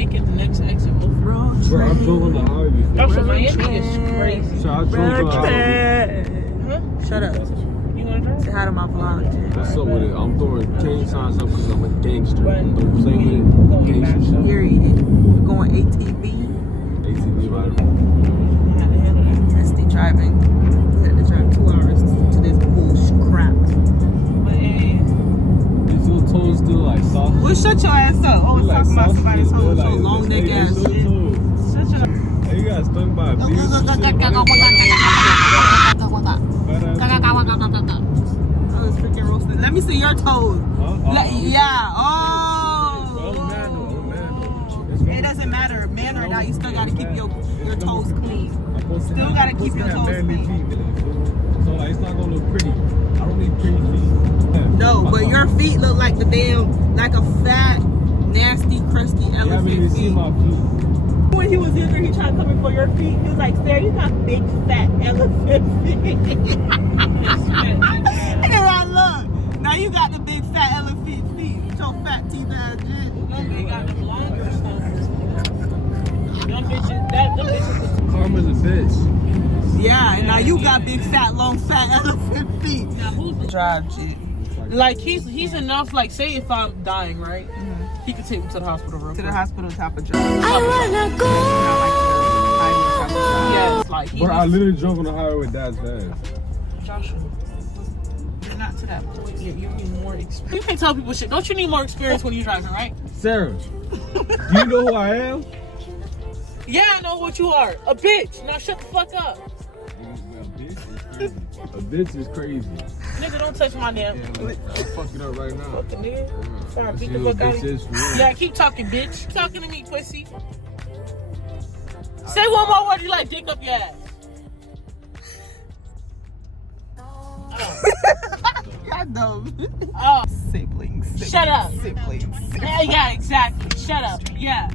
can't get the next exit off. Bro, I'm drove on the highway before. That's what Miami is crazy. So I drove on the highway. Huh? Shut up. You wanna drive? Say hi to my vlog, Jay. What's up with it? I'm throwing chain signs up because I'm a gangster. Don't play with it. Gangster. Period. We're going ATV. ATV Ride. Testy driving. Had to drive 2 hours to this bullshit crap. These little toes still like soft. Well, shut your ass up. Always Like talking about sausage somebody's still toes. like- So long neck they ass still shit. toes. Shut your Hey, you got stung by a bee or some shit? Oh, it's freaking roasted. Let me see your toes. Yeah. Oh. It doesn't matter, man or not. You still gotta keep your toes clean. Still gotta keep your toes clean. So like, it's not gonna look pretty. I don't need pretty feet. No, but your feet look like the damn, like a fat, nasty, crusty You haven't even elephant seen feet. my feet. When he was younger, he tried coming for your feet. He was like, Sarah, you got big, fat elephant feet. And I look, now you got the big, fat elephant feet with your fat teeth ass shit. They got them longer stuff. Them bitches, Karma's a bitch. Yeah, and now you got big, fat, long, fat elephant feet. Now who's the Drive shit. like he's enough, like say if I'm dying, right? He could take me to the hospital real To quick. the hospital top of drive. I wanna go. Yeah, it's like he Bro, I literally drove on the highway with Dad's van. Joshua, you're not to that point yet. You need more experience. You can tell people shit. Don't you need more experience when you're driving, right? Sarah, do you know who I am? Yeah, I know what you are. A bitch. Now shut the fuck up. A bitch is crazy. Nigga, don't touch my damn. Yeah, like, I'll fuck it up right now. Fucking nigga. Sorry, Let's beat see the who fuck out bitch of you. is for real. Yeah, keep talking, bitch. Keep talking to me, pussy. Say one more word, you like dick up your ass. Y'all dumb. Oh, Siblings. shut up. Siblings. Yeah, exactly. Shut up. Yeah,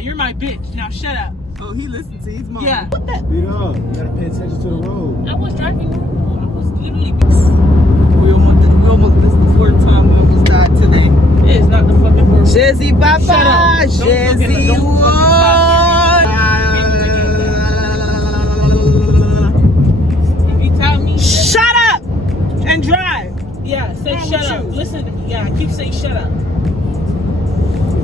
you're my bitch. Now shut up. Oh, he listened to his mom. Yeah. Beat up. You gotta pay attention to the road. I was driving normal. I was literally. We almost this is the fourth time we almost died today. It is not the fucking first. Jazzy Papa, Shut up. Jazzy Don't Wood. If you tell me. Shut up and drive. Yeah, say What's shut wrong up. with you? Listen, yeah, I keep saying shut up.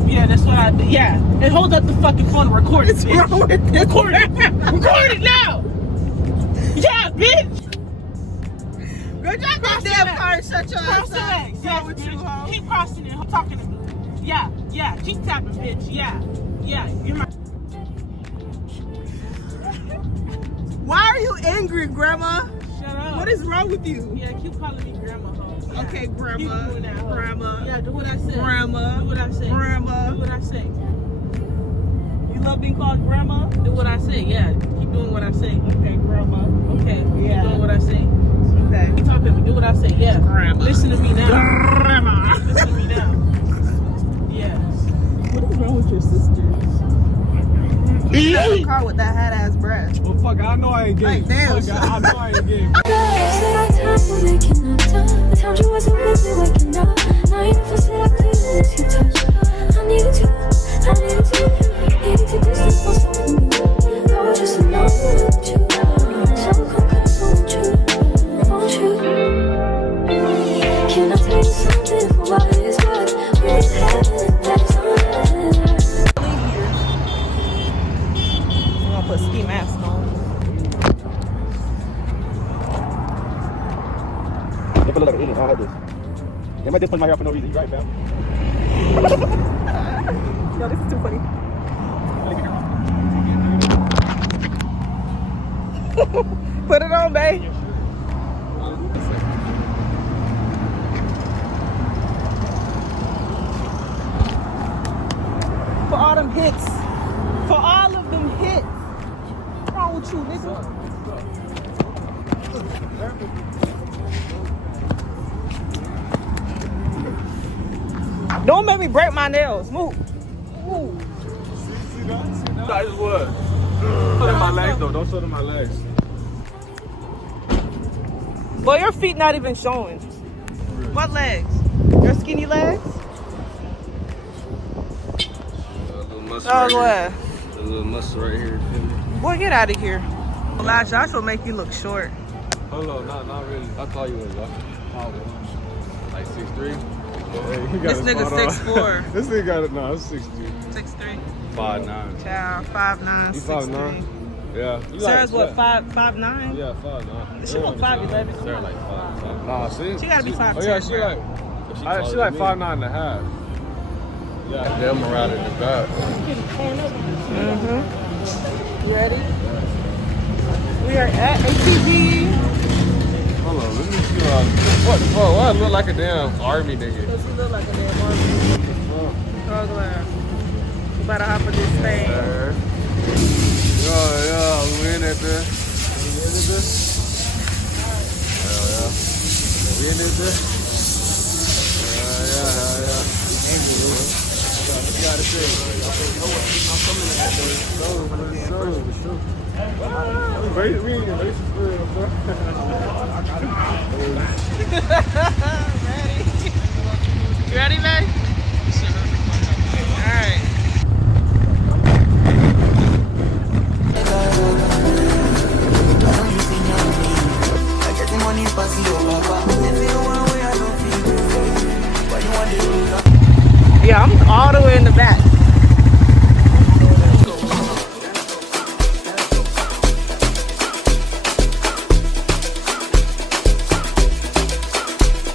Yeah, that's what I do. Yeah, and hold up the fucking phone and record it. What's bitch. wrong with this? Record it. Record it now. Yeah, bitch. Go drive Cross that your damn legs. car and shut your Cross ass your up. legs. What's Yes, wrong with you, bitch. ho? Keep crossing it. Talking to me. Yeah, keep tapping, bitch. Yeah, you're my. Why are you angry, Grandma? Shut up. What is wrong with you? Yeah, keep calling me grandma, ho. Yeah. Okay, Grandma. Keep doing that, ho. Grandma. Yeah, do what I say. Grandma. Do what I say. Grandma. Do what I say. You love being called Grandma? Do what I say. Yeah, keep doing what I say. Okay, Grandma. Okay. Yeah. Keep doing what I say. Okay. Keep talking to me. Do what I say. Yeah. Grandma. Listen to me now. Grandma. Listen to me now. Yeah. What is wrong with your sister? You got a car with that hat-ass breath. Well, fuck, I know I ain't getting. Like, damn, Fuck, I know I ain't getting. Said our time, we're making up time. I told you wasn't with me waking up. Now you never said I couldn't miss your touch. I needed to distance myself from you. I was just alone with you. So come close, won't you? Won't you? Can I tell you something for what it is worth? We've had it, that's all that I'm gonna put ski mask on. It feel like an alien. I don't like this. They might just put my hair for no reason. You right, fam? No, this is too funny. Put it on, babe. For all them hits. For all of them hits. What's wrong with you, nigga? Don't make me break my nails. Move. Move. I just was. Show them my legs, though. Don't show them my legs. Boy, your feet not even showing. What legs? Your skinny legs? A little muscle Oh, right go here. ahead. The little muscle right here. Feel me? Boy, get out of here. Last Josh will make you look short. Hold on, not really. I thought you was like 6'3". This nigga 6'4". This nigga got it. No, it's 6'2". 6'3". 5'9". Child, 5'9", You 6'3". 5'9"? Yeah. You Sarah's like, what, 5'9"? Yeah, 5'9". She look 5'11". Sarah like 5'5". Nah, see? She gotta be 5'10". Oh yeah, she like 5'9.5". Yeah, them around in the back. Mm-hmm. You ready? We are at ATV. Hold on, let me see what I look like a damn army nigga. Does he look like a damn army? Oh, glad. We about to hop on this thing. Yeah, we in it, bitch. Hell yeah. We in it, bitch. Yeah. You gotta say, I'm coming to that we ain't even racing for real, bro. Ready? You ready, babe? All right. Yeah, I'm all the way in the back.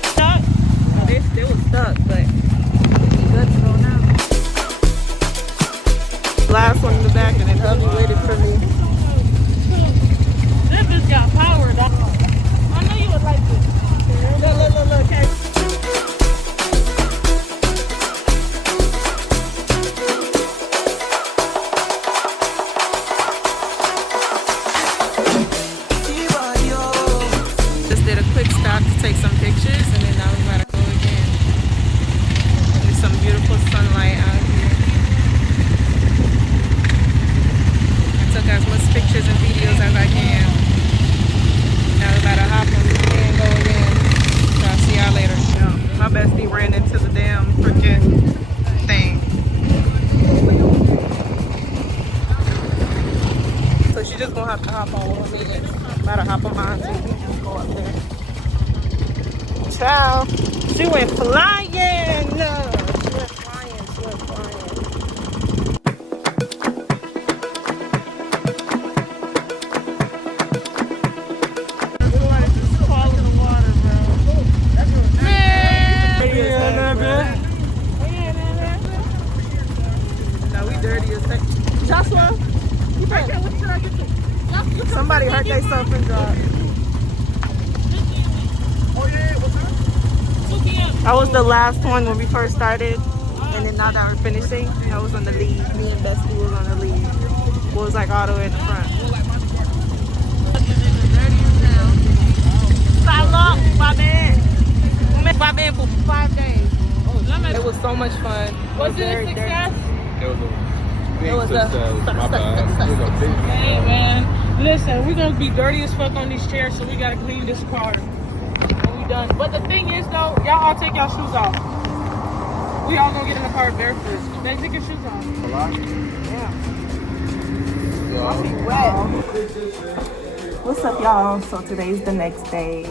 Stuck? No, they still stuck, but it's good to go now. Last one in the back, and then hubby waited for me. That bitch got power, dog. I know you would like this. Look, okay. Just did a quick stop to take some pictures, and then now we gotta go again. There's some beautiful sunlight out here. I took as much pictures and videos as I can. Now we gotta hop on and go again. So I'll see y'all later. My bestie ran into the damn freaking thing. So she just gonna have to hop on with me. Gotta hop on mine too. Go up there. Ciao. She went flying. She went flying. Everybody just fall in the water, bro. Man. No, we dirty as heck. Joshua, somebody hurt themselves and dropped. I was the last one when we first started, and then now that we're finishing, I was on the lead. Me and Bestie was on the lead. It was like all the way in the front. I've been for 5 days. It was so much fun. Was it a success? It was a my bad. It was a big Hey, man. Listen, we're going to be dirty as fuck on these chairs, so we got to clean this car when we done. But the thing is, though, y'all all take y'all shoes off. We all going to get in the car barefoot. They take your shoes off. Yeah. I'll be wet. What's up, y'all? So today's the next day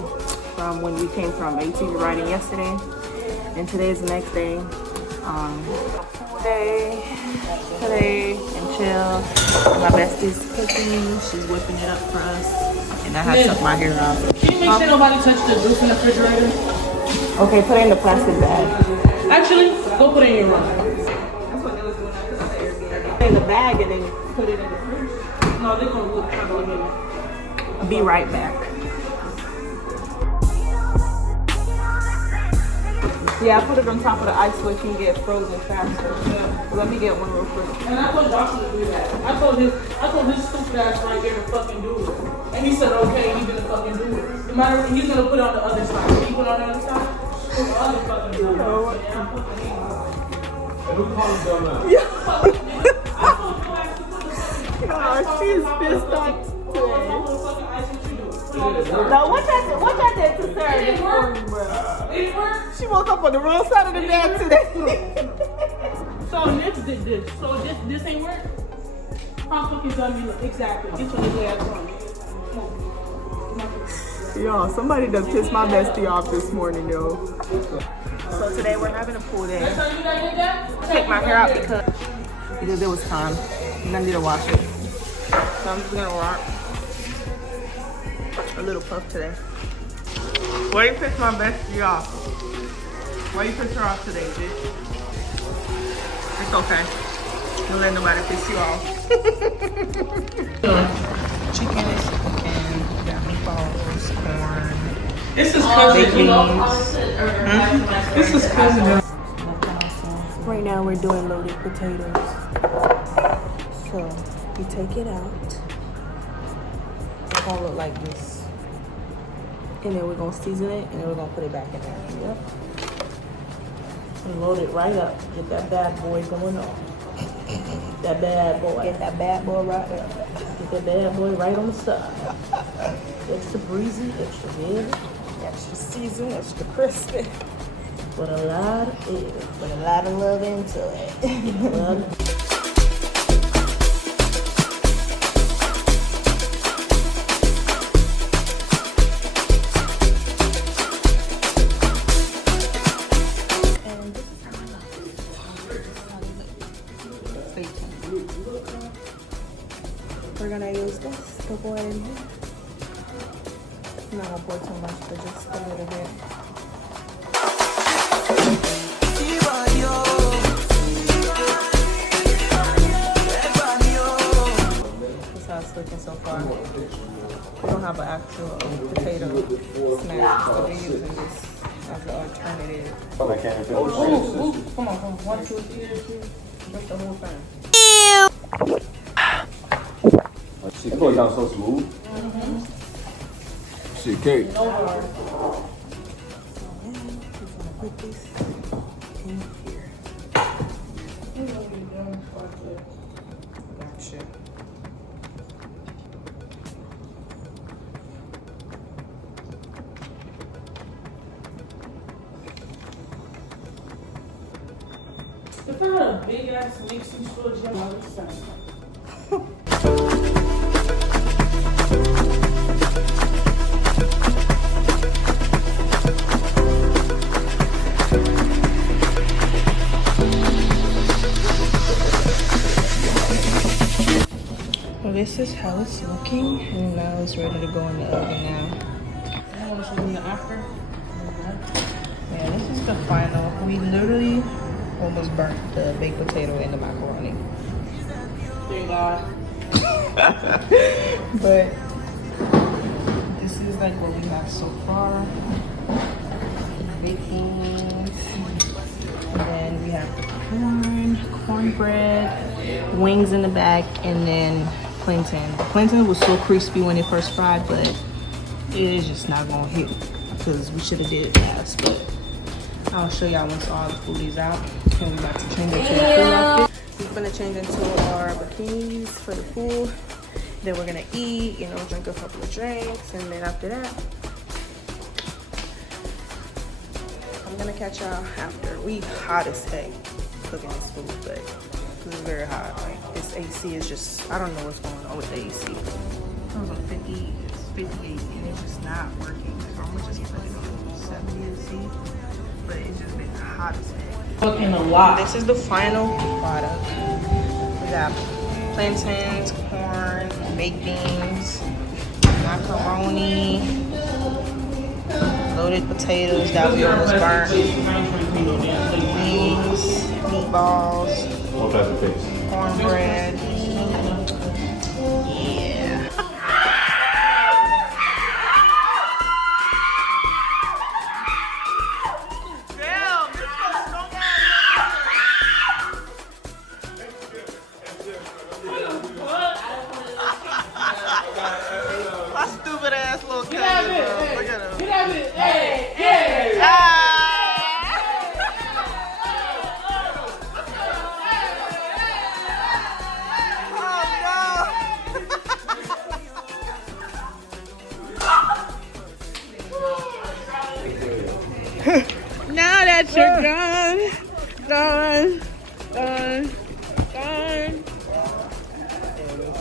from when we came from ATV riding yesterday, and today's the next day. Pool day today and chill. My bestie's cooking. She's whipping it up for us, and I had to tuck my hair out. Can you make sure nobody touch the juice in the refrigerator? Okay, put it in the plastic bag. Actually, go put it in your room. In the bag and then put it in the fridge. No, they're going to look kind of like I'll be right back. Yeah, I put it on top of the ice so it can get frozen faster. Yeah. Let me get one real quick. And I told Joshua to do that. I told his stupid ass right there to fucking do it. And he said, okay, he's gonna fucking do it. No matter what, he's gonna put it on the other side. He put it on the other side. Put the other fucking do it. She's pissed off today. Now what I did to Sarah this morning, bro? She woke up on the wrong side of the bed today. So Nick did this. So this ain't work? How fucking dumb you look? Exactly. Get your little ass on. Y'all, somebody done pissed my bestie off this morning, yo. So today we're having a pool day. That's how you did that? Take my hair out because it was time and I need to wash it. So I'm just gonna rock a little puff today. Why you piss my bestie off? Why you piss her off today, bitch? It's okay. Don't let nobody piss you off. Chickens and got meatballs, corn. This is cousin. This is cousin. Right now we're doing loaded potatoes. So you take it out. It's gonna look like this. And then we're gonna season it and then we're gonna put it back in there. Yep. And load it right up. Get that bad boy going on. That bad boy. Get that bad boy right there. Get that bad boy right on the side. Extra breezy, extra good, extra seasoned, extra crispy. With a lot of egg. With a lot of love into it. We're gonna use this to pour it in here. I'm not gonna pour too much, but just a little bit. That's how it's looking so far. We don't have an actual potato snack, so we're using this as an alternative. Oh, I can't feel Ooh, come on. 1, 2, 3, 4. Just the whole thing. It goes down so smooth. Shit, cake. So yeah, we're gonna put this in here. Gotcha. If I had a big ass mixing store, just all the same. Well, this is how it's looking, and now it's ready to go in the oven now. I want to show you the after. Yeah, this is the final. We literally almost burnt the baked potato and the macaroni. Thank God. But this is like what we have so far. Baked beans. And then we have cornbread, wings in the back, and then plantain. Plantain was so crispy when it first fried, but it is just not gonna hit because we should have did it fast. But I'll show y'all once all the food is out. And we're about to change into the pool outfit. We're gonna change into our bikinis for the pool. Then we're gonna eat, drink a couple of drinks, and then after that, I'm gonna catch y'all after. We hot as heck cooking this food, but it's very hot. Like this AC is just, I don't know what's going on with the AC. It was on 50, it's 58, and it's just not working. So I'm gonna just put it on 70 and see, but it's just been hot as heck. Fucking a lot. This is the final product. We got plantains, corn, baked beans, macaroni, loaded potatoes that we almost burnt, wings, meatballs, What type of face? cornbread. Yeah. Damn, this was strong ass. My stupid ass little cousin. Look at him. Get out of it. Hey, hey. Ah! Now that you're gone, Done.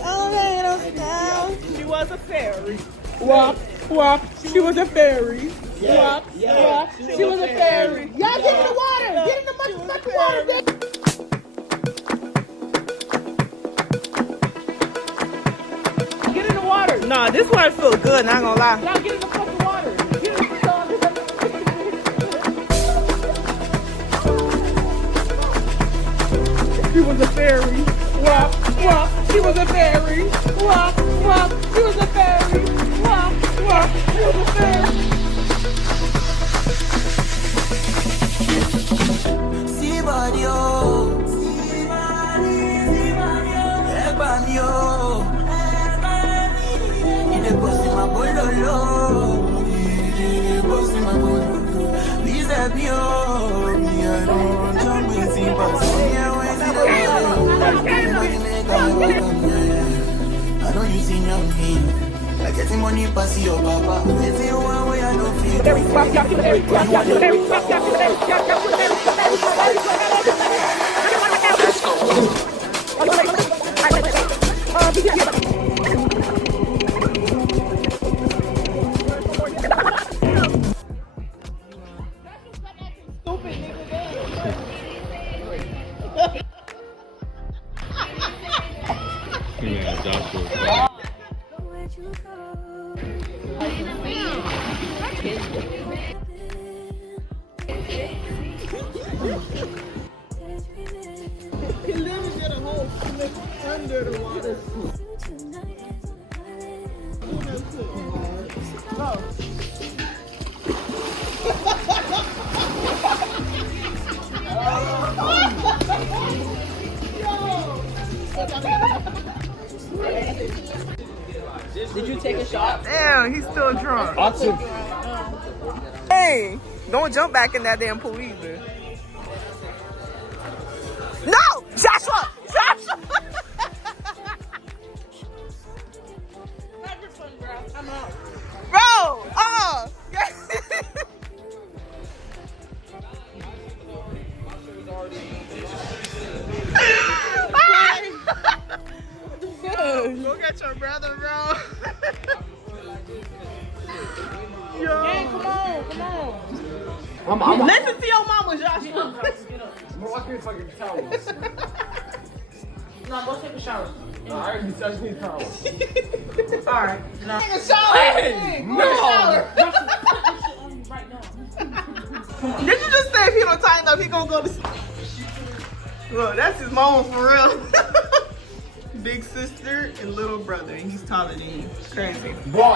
Oh, man, down. She was a fairy. Wop, wop. She was a fairy. Wop, wop. She was a fairy. Y'all get in the water. Get in the motherfucking water, bitch. Get in the water. Nah, this water feels good, not gonna lie. Y'all get in the fucking water. Get in the She was a fairy. Wop, wop. She was a fairy. Wop, wop. She was a fairy. Wop, wop. She was a fairy. I know you seen your me. Like getting money pass your papa. It's the one way I don't feel. Yeah, Joshua. Where'd you go? He literally did a whole flip under the water. Did you take a shot? Damn, he's still drunk. I took. Hey, don't jump back in that damn pool either. No! Joshua! Joshua! Have your fun, bro. I'm out. Bro! Go get your brother, bro. Yo. Hey, come on. Listen to your mama, Joshua. I'm walking fucking towels. No, go take a shower. I already touched me towels. Alright. No. Take a shower. Hey, Go shower. Right now. Did you just say if he don't tighten up, he gonna go to sleep? Look, that's his mama for real. Big sister and little brother, and he's taller than you. Crazy. Boy.